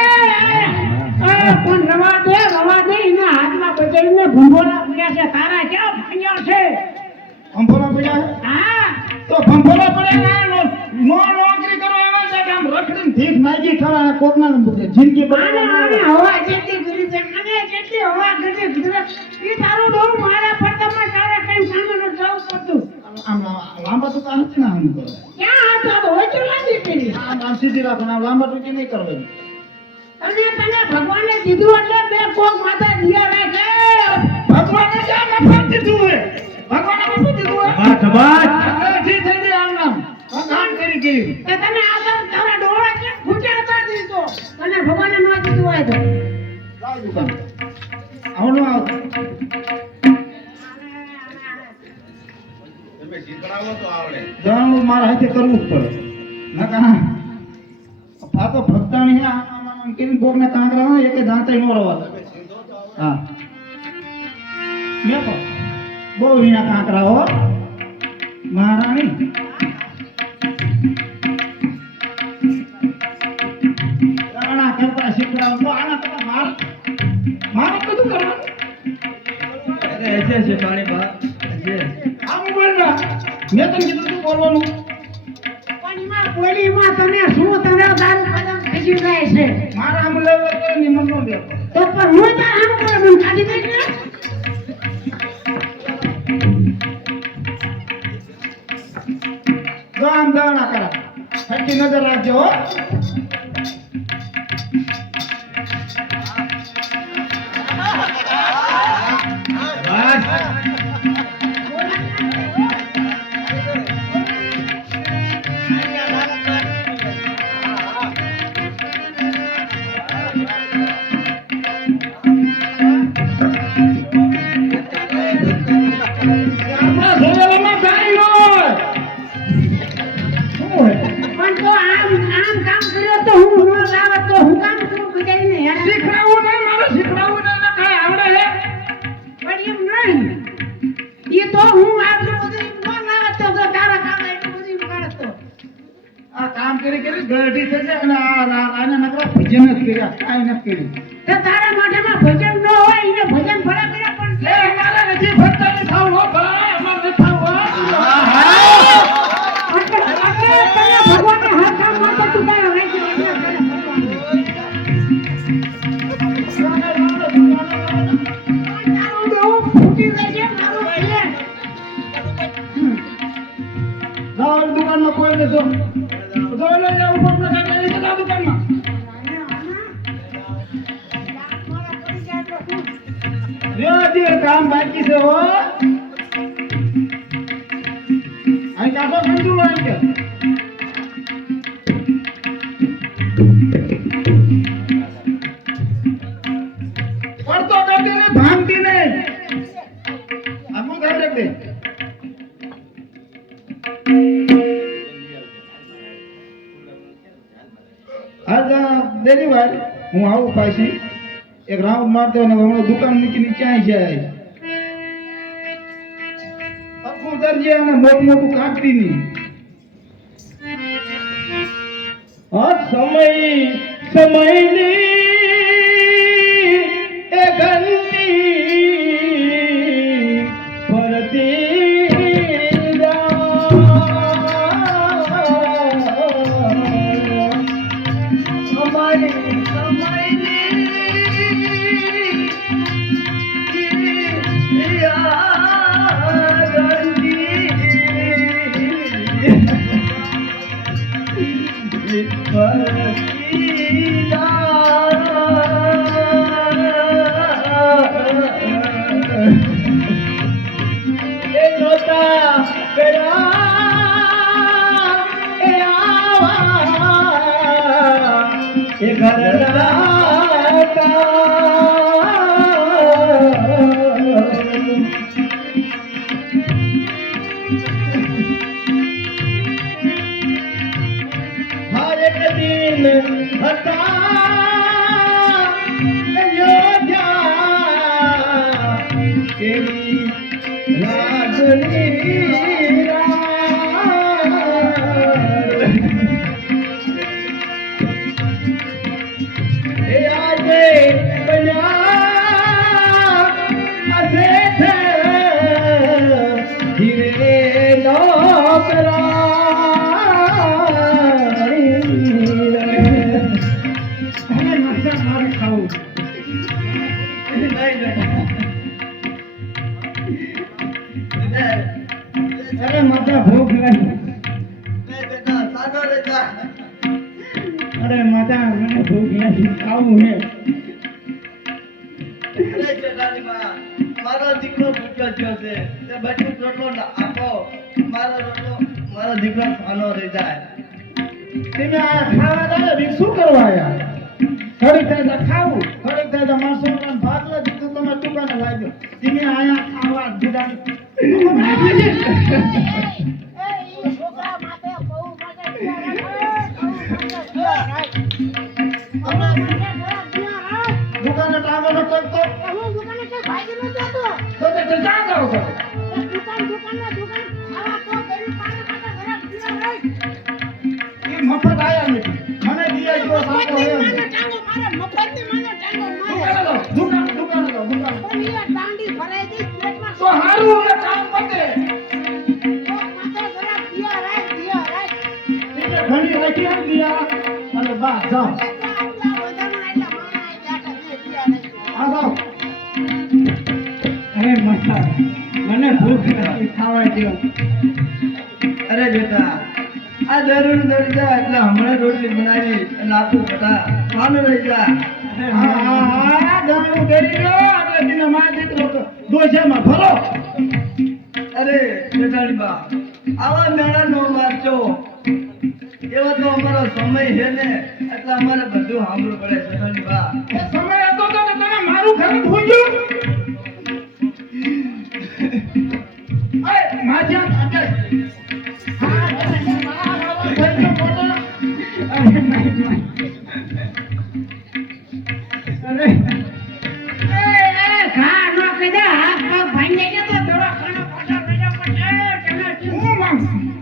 પણ રવા દે એના હાથમાં બચાવીને ભૂંગોળા પડ્યા છે તારા ક્યાં ભાંગ્યા છે ભંભોલા પડ્યા હા તો ભંભોલા પડ્યા ના નો નોકરી કરવા આવે છે કે આમ રખડીને ભીખ માગી ખાવા કોકના જિંદગી આને બનાવવાની હવા જેટલી કરી છે અને જેટલી હવા કરી ગુજરાત ઈ તારું ડોમ મારા પડતામાં તારા કઈ સામે ન જવું પડતું આમ લાંબા તો કામ છે ને આમ કરો ક્યાં હતા તો હોય લાગી કરી આમ સીધી રાખો આમ લાંબા ટૂંકી નહીં કરવાની અને તને ભગવાને દીધું એટલે બે કોક માથા દિયા રાખે ભગવાને ક્યાં નફરત દીધું હે ભગવાને નફરત દીધું હે શાબાશ ઠીક થઈ ગઈ આમ નામ ભગવાન કરી ગઈ કે તને આગળ તારા ડોળા કે ફૂટ્યા હતા દીધો તને ભગવાને ન દીધું હોય તો લાવ દુકાન આવનો આવ તમે શીખડાવો તો આવડે જવાનું મારા હાથે કરવું જ પડે નકા આ તો ભક્તાણી હે આમ કેમ ભોગને કાંકરા હોય એકે દાંતે નો રવા હા મેકો બહુ વિના કાંકરા હો મહારાણી રાણા કરતા શીખડાવ તો આના તો મારે બધું કરવાનું અરે એસે છે પાણી બા આમ બોલ ના મેં તને કીધું તું બોલવાનું પણ એમાં બોલીમાં તને શું તને તારું કદમ ખસી જાય છે મારા આમ લેવો તો નિમન નો દેવો તો પણ હું તાર આમ કરે મને કાઢી દઈશ ને ગામ દાણા કરા હજી નજર રાખજો હો આપણા સોયલામાં જાય નો શું હે પણ તો આમ કામ કર્યો તો હું ન લાવત તો હું કામ કરું બજાઈને યાર શીખડાવું ને મારે શીખડાવું ને કાંઈ આવડે હે પણ એમ નહીં એ તો હું આટલું બધું ન લાવત તો તારા કામ એટલું બધું કરત તો આ કામ કરી ગરડી થશે અને આને નકરા ભજન જ કર્યા કાંઈ નથી કર્યું તો તારા માથામાં ભજન ન હોય એને ભજન ભલા કર્યા પણ એ અમારે નથી ભજતા નહીં થાવ હો ભાઈ અમારે નથી થાવ હો એટલે તને ભગવાને હર કામ માટે તું તારા વાંચી તારું ડોહું ફૂટી જશે મારું ભલે જાઓ દુકાનમાં કોઈ ને જો લઈ જાવ ઉપર પ્રસાદ લઈ જતા દુકાનમાં હજી કામ બાકી છે હો અહીં કાઢો કંજુલો એમ કે પડતો કરતી ને ભાંગતી નહીં આપું કાઢ દે દેની ભાઈ હું આવું પાછી એક રાઉન્ડ મારતો અને હમણાં દુકાન મૂકીને ક્યાંય જાય આખું દરજે અને મોટું મોટું કાઢતી નહીં સમયની એ ઘંટી ફરતી हर एक दिन हटा अयोध्या तेरी राजनी अरे माता भूख लगी अरे माता मैंने भूख लगी खाऊं है મારો દીકરો ભૂખ્યો થયો છે તે બચ્ચું રોટલો આપો મારો દીકરો ખાનો રહી જાય તમે આ ખાવા દાદા બી શું કરવા આયા ઘડી થાય તો ખાવું ઘડી થાય તો માણસો ભાગલા દીધું તમે દુકાને લાગ્યો તમે આયા ખાવા દીધા છોકરા માટે બહુ માટે દુકાને ટાવરનો કરતો દુકાને તો ભાગી ન જતો તો તે જા કરો છો દુકાન ખાવા તો તેરી પાણી માટે ઘરે પીવા રહી એ મફત આયા નથી મને દિયા જો સાકો હે ટાંગો મારે મફતની મને ટાંગો મારે દુકાન પણ એ દાંડી ભરાઈ ગઈ પેટમાં તો હારું હવે કામ પતે તો માથે ઘરે પીવા રહી એટલે ઘણી રાખી આમ દિયા અને બા જાઓ આ જાઓ અરે મસ્તા મને ભૂખ લાગી ખાવા જેવું અરે બેટા આ જરૂર દડી જા એટલે હમણાં રોટલી બનાવી અને આપું બેટા ખાનો રહી જા આ દાણું ડરી ગયો એટલે દિને માં દીકરો તો દોશામાં ભરો અરે બેટાડી બા આવા મેળા નો મારજો એવો તો અમારો સમય છે ને એટલે અમારે બધું સાંભળવું પડે બેટાડી બા એ સમય હતો તો તને મારું ઘર ભૂલ્યું અરે માજ્યા કાકે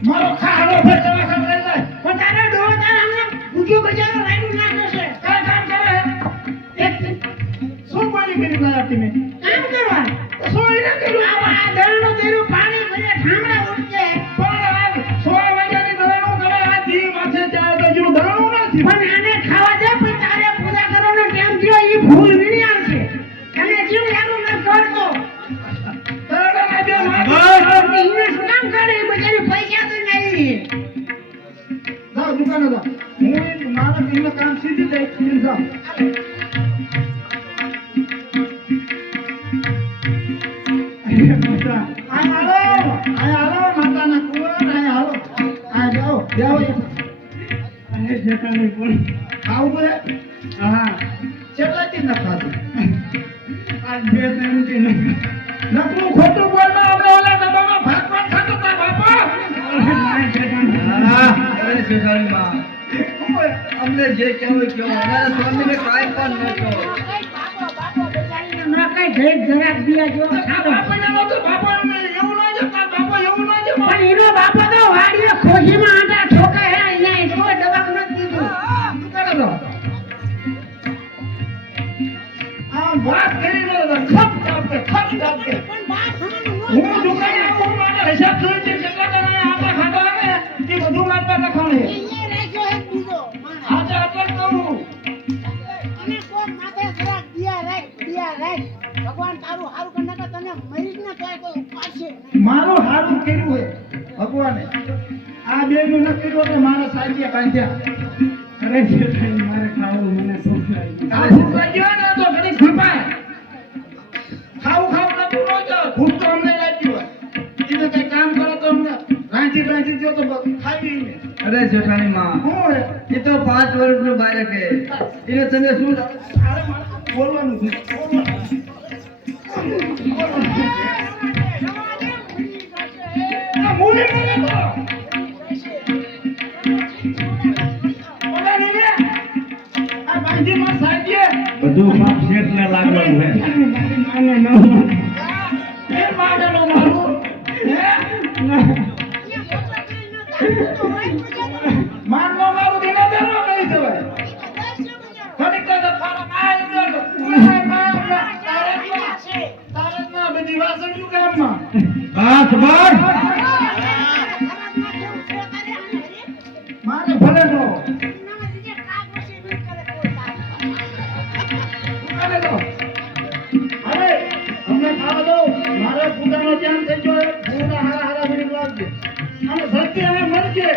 મારો ખાડો ફેર ચલા કરી જાય કાય કામ કરે શું પાણી કરી ગયા તમે શું એને કર્યું પણ આ 100 વાગ્યાની દવાનું કરે આ દી માથે જાય તો જેવું દવાનું નથી ભૂલ વીણી આવશે અને જીવ યારું ન કરતો તરડા ના દે ઇન્વેસ્ટ કામ કરે બજારે પૈસા તો નહીં જાઓ દુકાને જાઓ હું મારા દિનનું કામ સીધી જાય તમે જાઓ આ આલો માતાના કુવા જાઓ અરે જેઠાણી પણ આવું બોલે હા કેટલાથી ન ખાધું આજ બે ત્રણ થી નથી. નકરું ખોટું બોલવા આપણે ઓલા ડબ્બામાં ભાત ભાત ખાતો તા બાપા ના જેઠાણી. હા અરે જેઠાણી માં અમને જે કહેવું કહો અમારા સ્વામીને કાંઈ પણ ન કહો બાપો બેચારીને ના કઈ ઘેર જરાક દિયા જેવો ખાધો. બાપાને નહોતો બાપા એવું ના જતા બાપા એવું ના જતા પણ એનો બાપો તો વાડીએ ખોજીમાં આંટા ઠોકે હે અહીંયા જો દવાક નથી દીધું. શું કરે તો આમ વાત કરી લો તો ખપ ડાબકે પણ બાપ થવાનું ન હું દુકાને આવું મારા હિસાબ જોઈ છે કેટલા જણા આટા ખાધા ને એ બધું મારવા લખાણે અહીંયા રાખ્યો એક બીજો માણસ. આજે આટલે જ કહું અને કોક માથે જરાક દિયા રાખ. ભગવાન તારું હારું કર નાખે તને મરી જ ન થાય કોઈ ઉપાડશે નહીં. મારું હારું કર્યું હે ભગવાને આ બે નું ન કર્યું તો મારા સાજીયા કાંધ્યા અરે જેઠાણી મારે ખાવું મને ભૂખ લાગી. આ ભૂખ લાગી હોય ને તો ઘડી ખપાય ખાવું નતું ન જાવ ભૂખ તો અમને લાગી હોય એને કઈ કામ કરો તો અમને રાંચી જો તો ખાવી ને અરે જેઠાણી માં હું હે એ તો 5 વર્ષનું બાળક હે એને તમે શું અરે મારે બોલવાનું છે આ મૂલી મૂલે તો ઓલા ને આ બાંધી માં સાજીએ બધું બાપ શેઠને લાગવાનું છે અને ન એ માગેલો મારું હે માનનો મારું દિના દેનો નહીં જવાય ઘણી કદા ફારા આય ગયો તારકમાં બધી વાસણ્યું ગામમાં બસ બસ મારે ભલે નો ભલે નો હવે અમને ખાવા દો મારે પૂજાનો ધ્યાન થઈ ગયો પૂરા હારા મિનિટ લાગશે અને ધરતી હવે મરજે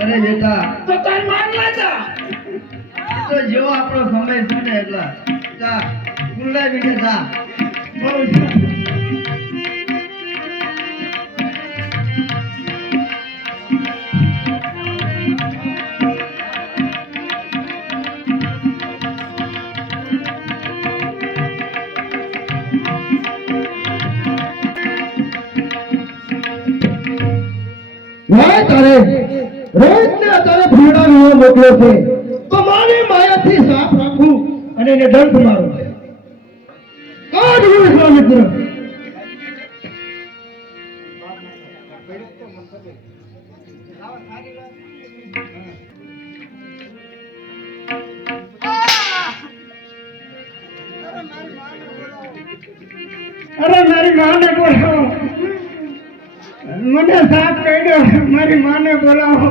અરે જેઠા તો તારી માન લાજા તો જેવો આપણો સમય છે ને એટલા જા ગુલ્લા બીજે જા બહુ રોજને તારે ભૂડા વિયો મોકલ્યો છે તો મારી માયાથી સાફ રાખું અને એને દંડ મારો કાઢ વિશ્વામિત્ર અરે મારી માને બોલાવો મને સાફ કર્યો મારી માને બોલાવો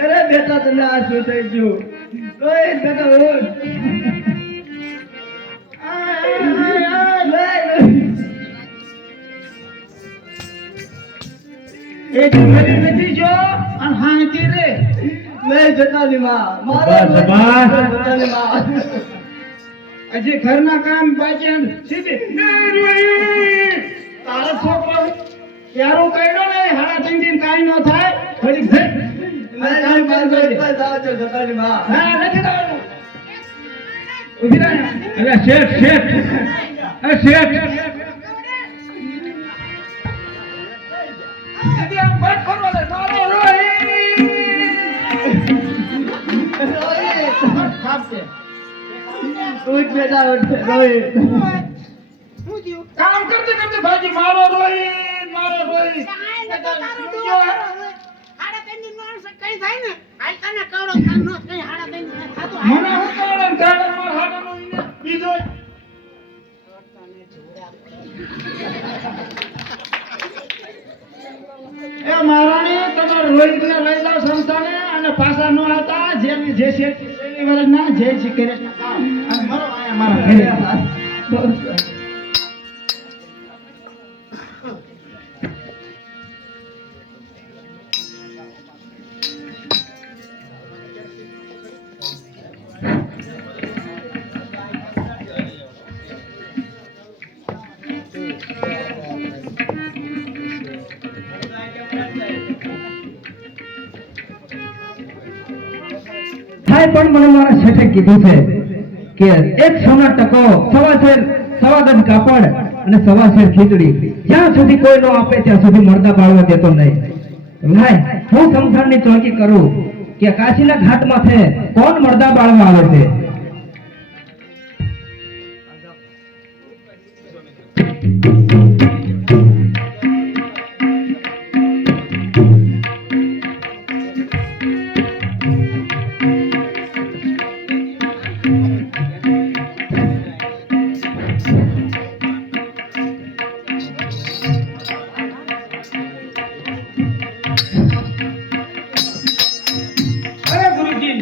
અરે બેટા તને આ શું થઈ ગયું રોહિત બેટા રોહિત એ જમરી નથી જો અને હાંચી રે નહીં જતાની માં શાબાશ, શાબાશ. જતાની માં હજી ઘરના કામ બાકી સીધી તારા છોકરો યારો કઈડો ને હાડા ત્રણ દિન કાઈ ન થાય ઘડીક થઈ નહીં માં જાવ છો જતાની માં હા નથી થવાનું ઉભી રહે અરે શેઠ શેઠ અરે શેઠ સીધી આમ બટ ફરવા દે મારો રોહિત ખાપશે રોહિત બેટા રોહિત શું થયું? કામ કરતે કરતે ભાજી મારો રોહિત કાંઈ નતો તારો ડોહો તારો હવે. હાડા ત્રણ દિન માણસ કઈ થાય ને હાલ તને કવડો કામ નો કઈ હાડા ત્રણ દિન થાતું હાલ. મને હું કારણ કારણ માર હાડાનો ઈને બીજો એ મહારાણી તમારે રોહિતને લઈ જાઓ સંસ્થાને અને પાછા ન આવતા જેમ જે છે એની વરજના જે છે કરે અને મરો આયા મારા ઘરે ભાઈ પણ મને મારા શેઠે કીધું છે કે એક સોના ટકો સવા ગજ કાપડ અને સવા શેર ખીચડી જ્યાં સુધી કોઈ નો આપે ત્યાં સુધી મરદા બાળવા દેતો નહીં. ભાઈ હું સમસાણની ચોકી કરું કે કાશીના ઘાટ માથે કોણ મરદા બાળવા આવે છે. અરે ગુરુજી,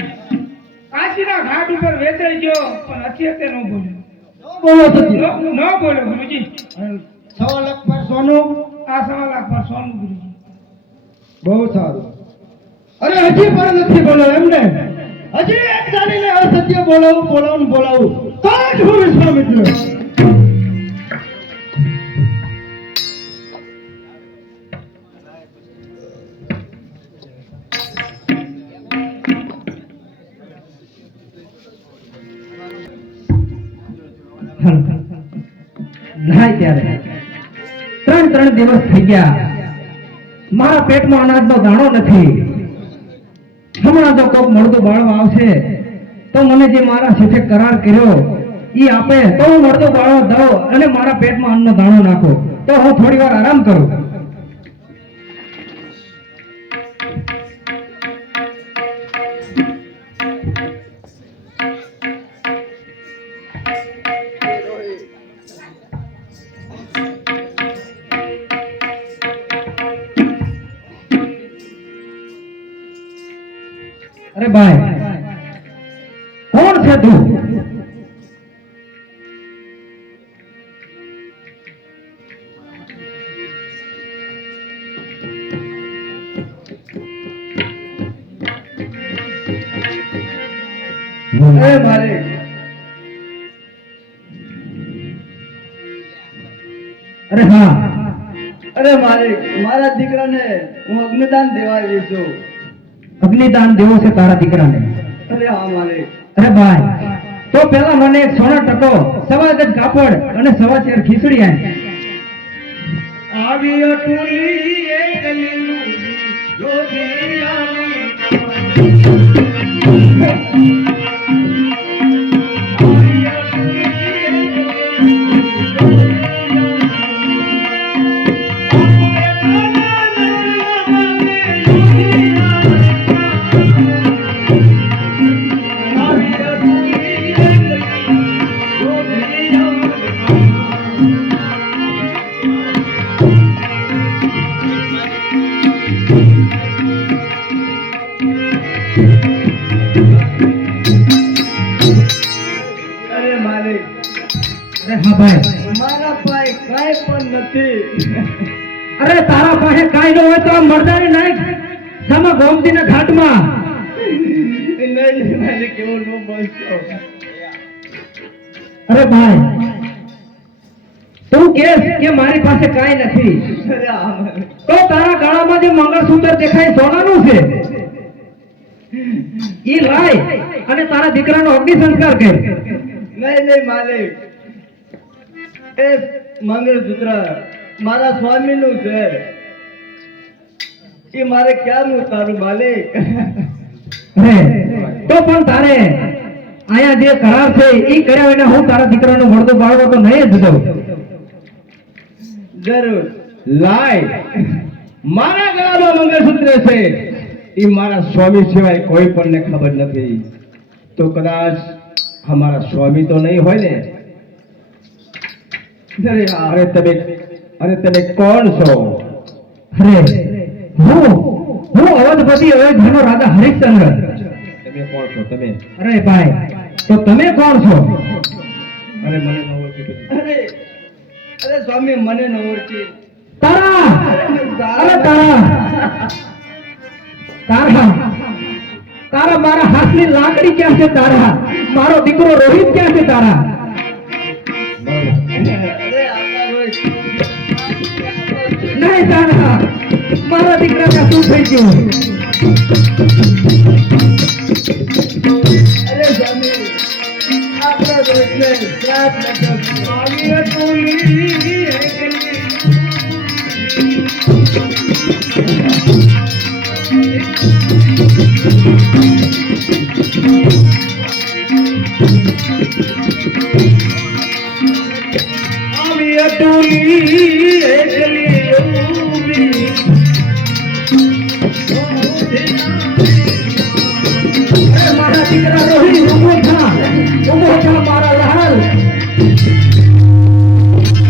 કાશીના ઘાટ ઉપર વેચાઈ ગયો પણ અત્યારે ન બોલ્યો. બોલો સત્ય. ન બોલ્યો ગુરુજી. 1.25 લાખ પર સોનું. આ 1.25 લાખ પર સોનું ગુરુજી. બહુ સારું. અરે હજી પણ નથી બોલો એમને. હજી એક જાણીને અસત્ય બોલાવું તો જ હું વિશ્વામિત્ર. નાય ત્યારે 3 દિવસ થઈ ગયા, મારા પેટમાં અનાજનો દાણો નથી. હમણાં તો કોક મળતું બાળવા આવશે તો મને જે મારા શેઠે કરાર કર્યો ઈ આપે તો હું મળતું બાળવા દઉં અને મારા પેટમાં અન્નનો દાણો નાખો તો હું થોડી વાર આરામ કરું. અરે ભાઈ કોણ છે તું? અરે માલિક, અરે હા, અરે માલિક, મારા દીકરાને હું અગ્નિદાન દેવા આવી છું. અગ્નિદાન દેવો છે તારા દીકરાને? અરે હા માલિક. અરે ભાઈ તો પેલા મને એક સોના ટકો, સવા ગજ કાપડ અને સવા શેર ખીચડી આપ. આવી અટુલી એક લીલું જોધિયાની અરે માલિક, અરે હા ભાઈ. મારા પાસે કાંઈ પણ નથી. અરે તારા પાસે કાઈ ન હોય તો આ મરદાની નાખ સામા ગોમતીના ઘાટમાં. નહીં માલિક, એવું ન બોલશો. અરે ભાઈ તું કેસ કે મારી પાસે કાઈ નથી અરે હા માલિક. તો તારા ગળામાં જે મંગળસૂત્ર દેખાય સોનાનું છે ઈ લાય અને તારા દીકરાનો અગ્નિ સંસ્કાર કર. નહીં માલિક, એ મંગળસૂત્ર મારા સ્વામીનું છે. એ મારે ક્યાં ઉતારું માલિક? અરે તો પણ તારે આયા જે કરાર છે ઈ કર્યા વિના હું તારા દીકરાનો મળતો બાળવો તો નહીં જ દઉં. જરૂર. લાય મારા ગળામાં મંગળસૂત્ર છે એ મારા સ્વામી સિવાય કોઈ પણ ને ખબર નથી. તો કદાચ અમારા સ્વામી તો નહીં હોય ને? અરે હા. અરે તમે કોણ છો? અરે હું અવધપતિ અયોધ્યાનો રાજા હરિશ્ચંદ્ર. તમે કોણ છો? તમે અરે ભાઈ તો તમે કોણ છો? અરે મને ન ઓળખી. અરે સ્વામી, મને ન ઓળખી. તારા અરે તારા મારા હાથની લાકડી ક્યાં છે? તારા મારો દીકરો રોહિત ક્યાં છે? તારા અરે આકા રોહિત. નહીં તારા મારા દીકરાને શું થઈ ગયું? અરે સ્વામી આપણા રોજને શ્રાપ લખ્યો છે. આવી ટોલી એકલી આવી ટોલી એકલી ઊભી. અરે મારા દીકરા રોહિત ઊભો થા મારા લાલ.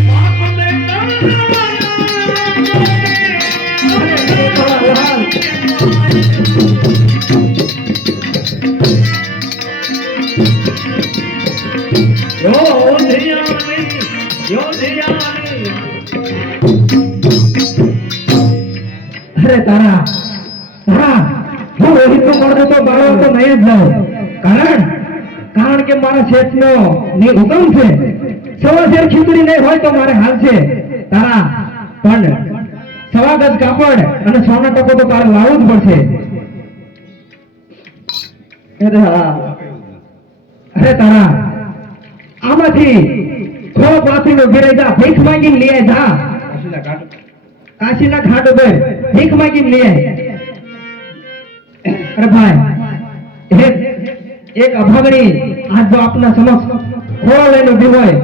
મારા લાલ. અરે તારા હું રોહિત નો મળતો તો બાળો તો નહીં જ જાઉં. કારણ કે મારા શેઠનો હુકમ છે. સવા શેર ખીચડી નહીં હોય તો મારે હાલ છે. તારા પણ સવા ગજ કાપડ અને સોના ટકો તો તારે લાવવું જ પડશે. અરે હા. અરે તારા આમાંથી થોડો પાથરીનો ઉભી રહી જા. ભીખ માંગીને લઈ આય જા. કાશીના ઘાટ ઉપર ભીખ માંગીને લઈ આય. અરે ભાઈ એક અભાગણી આજ જો આપના સમક્ષ ખોળો લઈને ઉભી હોય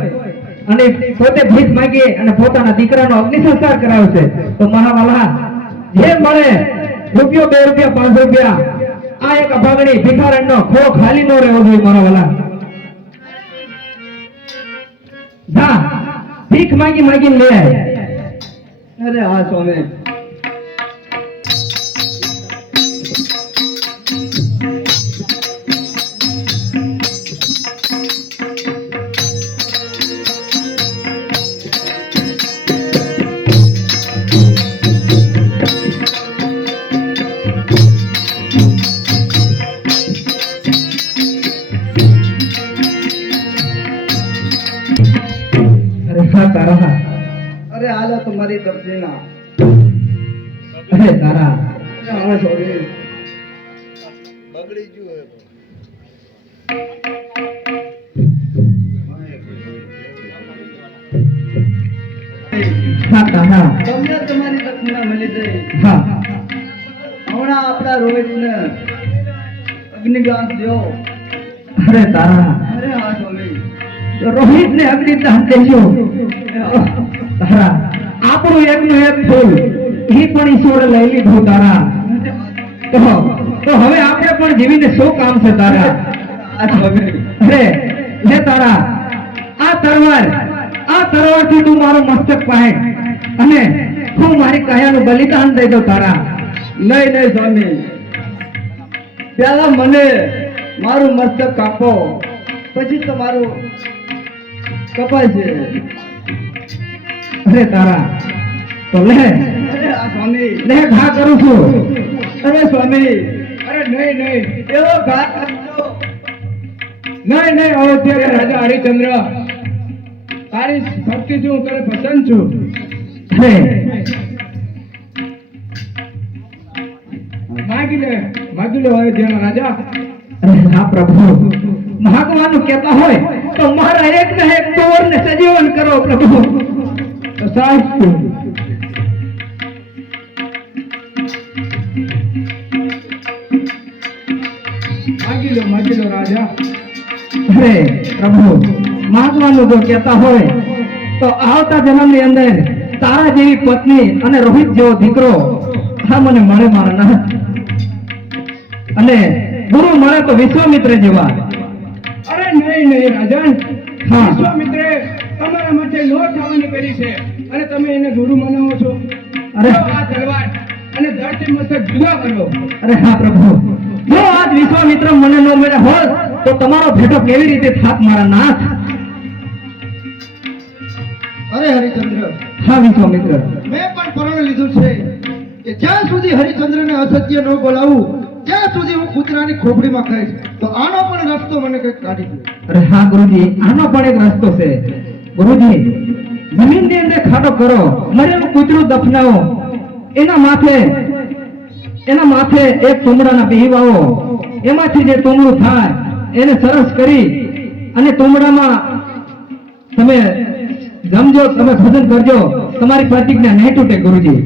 અને પોતે ભીખ માંગી અને પોતાના દીકરાનો અગ્નિ સંસ્કાર કરાવ્યો છે તો મારા વાલા જે મળે રૂપિયો 2 રૂપિયા 5 રૂપિયા આ એક અભાગણી ભિખારણનો ખોળો ખાલી ન રહેવો જોઈએ મારા વાલા. જા ભીખ માંગીને લે આય. અરે હા સ્વામી. અરે હા તારા. અરે હાલો તમારી દક્ષિણા. અરે તારા અરે હા સ્વામી. હા તારા. તમને તમારી દક્ષિણા મળી જાય. હા હમણાં આપણા રોહિતને અગ્નિદાન દો. અરે તારા અરે હા સ્વામી. રોહિત ને અગ્નિદાન દેજો. તારા આપણું એકનું એક ફૂલ એ પણ ઈશ્વરે લઈ લીધું તારા. તો હવે આપણે પણ જીવીને શું કામ છે તારા? આ સ્વામી. અરે લે તારા આ તરવારથી તું મારું મસ્તક પાહે અને હું મારી કાયાનું બલિદાન દઈ દઉં તારા. નહીં સ્વામી. પેલા મને મારું મસ્તક કાપો પછી તમારું કપાય છે. અરે તારા તો લે અરે આ સ્વામી. લે ઘા કરું છું. અરે સ્વામી. અરે નહીં એવો ઘા કરજો. નહીં અયોધ્યા રાજા હરિચંદ્ર તારી ભક્તિ હું તને પસંદ છું. અરે માગી લે અયોધ્યાના રાજા. અરે હા પ્રભુ ભાગવાનું કહેતા હોય તો મારા એક ને એક તોર ને સજીવન કરો પ્રભુ. તો સાચું. માગી લો રાજા. અરે પ્રભુ માગવાનું જો કહેતા હોય તો આવતા જન્મની અંદર તારા જેવી પત્ની અને રોહિત જેવો દીકરો હા મને મળે મારા નાથ. અને ગુરુ મળે તો વિશ્વામિત્ર જેવા. અરે નહીં રાજા. હા. વિશ્વામિત્રે તમારા માટે નો થવાની કરી છે અને તમે એને ગુરુ મનાવો છો. અરે. લો આ તલવાર અને ધરતી મસ્તક જુદા કરો. અરે હા પ્રભુ જો આજ વિશ્વામિત્ર મને ન મળ્યા હોત તો તમારો ભેટો કેવી રીતે થાત મારા નાથ? અરે હરિચંદ્ર, હા વિશ્વામિત્ર. મેં પણ પરણ લીધું છે કે જ્યાં સુધી હરિચંદ્રને અસત્ય ન બોલાવું ત્યાં સુધી હું કૂતરાની ખોપડીમાં ખાઈશ. તો આનો પણ રસ્તો મને કંઈક કાઢી દો. અરે હા ગુરુજી આનો પણ એક રસ્તો છે. ગુરુજી જમીનની અંદર ખાડો કરો, મરેલું કૂતરું દફનાવો, એના માથે એના માથે એક તુમડાના બેહીવાઓ, એમાંથી જે તુમડું થાય એને સરસ કરી અને તુમડામાં તમે જમજો, તમે ભોજન કરજો, તમારી પ્રતિજ્ઞા નહીં તૂટે ગુરુજી.